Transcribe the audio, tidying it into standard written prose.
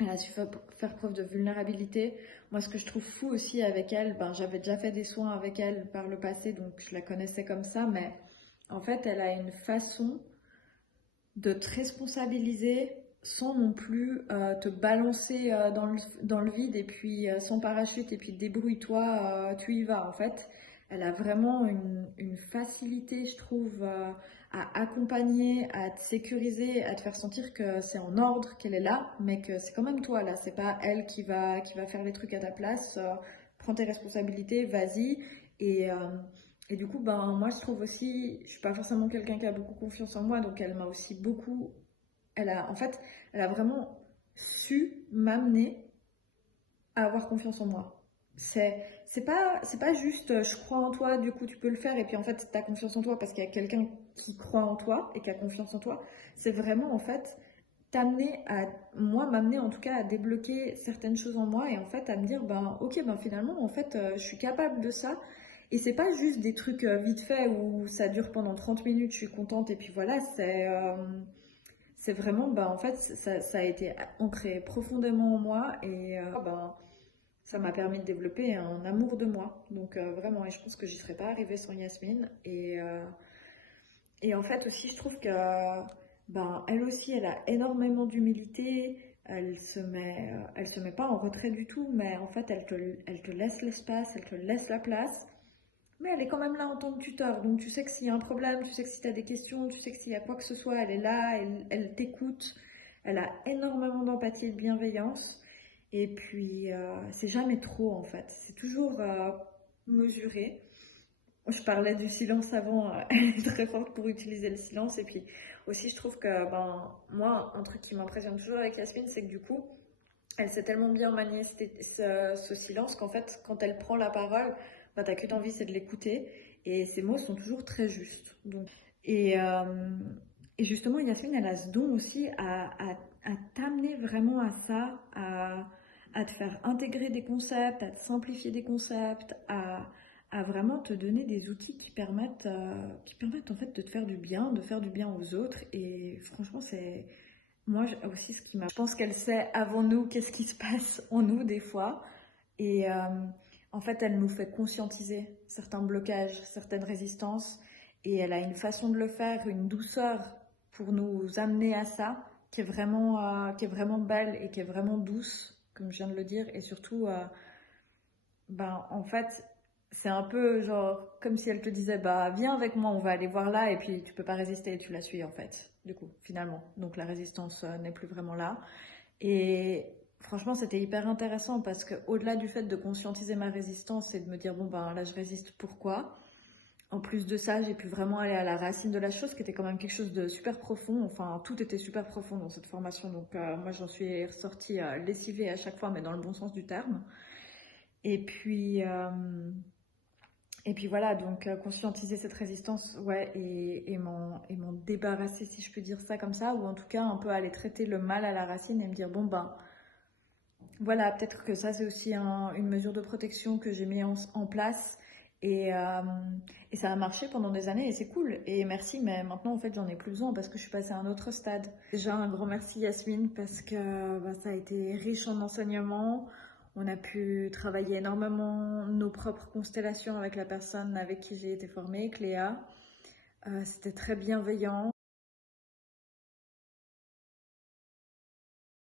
Elle a su faire preuve de vulnérabilité. Moi, ce que je trouve fou aussi avec elle, ben, j'avais déjà fait des soins avec elle par le passé, donc je la connaissais comme ça, mais en fait, elle a une façon de te responsabiliser sans non plus te balancer dans le vide et puis sans parachute et puis débrouille-toi, tu y vas en fait. Elle a vraiment une facilité, je trouve, à accompagner, à te sécuriser, à te faire sentir que c'est en ordre, qu'elle est là, mais que c'est quand même toi là. C'est pas elle qui va faire les trucs à ta place. Prends tes responsabilités, vas-y. Et, euh, et du coup, ben, moi, je trouve aussi, je suis pas forcément quelqu'un qui a beaucoup confiance en moi, donc elle m'a aussi beaucoup, en fait, elle a vraiment su m'amener à avoir confiance en moi. C'est pas juste je crois en toi, du coup tu peux le faire et puis en fait tu as confiance en toi parce qu'il y a quelqu'un qui croit en toi et qui a confiance en toi. C'est vraiment en fait t'amener à moi m'amener en tout cas à débloquer certaines choses en moi et en fait à me dire ben OK ben finalement en fait je suis capable de ça et c'est pas juste des trucs vite fait où ça dure pendant 30 minutes, je suis contente et puis voilà, c'est vraiment ben en fait ça a été ancré profondément en moi et ben ça m'a permis de développer un amour de moi. Donc vraiment, et je pense que j'y serais pas arrivée sans Yasmine. Et en fait aussi, je trouve que ben, elle aussi, elle a énormément d'humilité. Elle se met pas en retrait du tout, mais en fait, elle te laisse l'espace, elle te laisse la place. Mais elle est quand même là en tant que tuteur. Donc tu sais que s'il y a un problème, tu sais que si tu as des questions, tu sais que s'il y a quoi que ce soit, elle est là, elle t'écoute. Elle a énormément d'empathie et de bienveillance. Et puis, c'est jamais trop en fait. C'est toujours mesuré. Je parlais du silence avant. Elle est très forte pour utiliser le silence. Et puis aussi, je trouve que ben, moi, un truc qui m'impressionne toujours avec Yasmine, c'est que du coup, elle sait tellement bien manier ce silence qu'en fait, quand elle prend la parole, bah, t'as qu'une envie, c'est de l'écouter. Et ses mots sont toujours très justes. Donc, et, euh, et justement, Yasmine, elle a ce don aussi à t'amener vraiment à ça, à te faire intégrer des concepts, à te simplifier des concepts, à vraiment te donner des outils qui permettent en fait de te faire du bien, de faire du bien aux autres. Et franchement, c'est moi aussi ce qui m'a. Je pense qu'elle sait avant nous qu'est-ce qui se passe en nous des fois. Et en fait, elle nous fait conscientiser certains blocages, certaines résistances. Et elle a une façon de le faire, une douceur pour nous amener à ça, qui est vraiment belle et qui est vraiment douce, comme je viens de le dire. Et surtout, ben, en fait, c'est un peu genre comme si elle te disait, bah, viens avec moi, on va aller voir là, et puis tu peux pas résister et tu la suis en fait, du coup, finalement. Donc la résistance n'est plus vraiment là. Et franchement, c'était hyper intéressant parce que au-delà du fait de conscientiser ma résistance et de me dire, bon, ben là, je résiste, pourquoi? En plus de ça, j'ai pu vraiment aller à la racine de la chose, qui était quand même quelque chose de super profond. Enfin, tout était super profond dans cette formation. Donc, moi, j'en suis ressortie lessivée à chaque fois, mais dans le bon sens du terme. Et puis, euh, et puis voilà, donc conscientiser cette résistance, ouais, et m'en débarrasser, si je peux dire ça comme ça, ou en tout cas un peu aller traiter le mal à la racine et me dire, bon ben, voilà, peut-être que ça c'est aussi une mesure de protection que j'ai mis en place et, euh, et ça a marché pendant des années et c'est cool. Et merci, mais maintenant en fait j'en ai plus besoin parce que je suis passée à un autre stade. Déjà un grand merci Yasmine parce que bah, ça a été riche en enseignements. On a pu travailler énormément nos propres constellations avec la personne avec qui j'ai été formée, Cléa. C'était très bienveillant.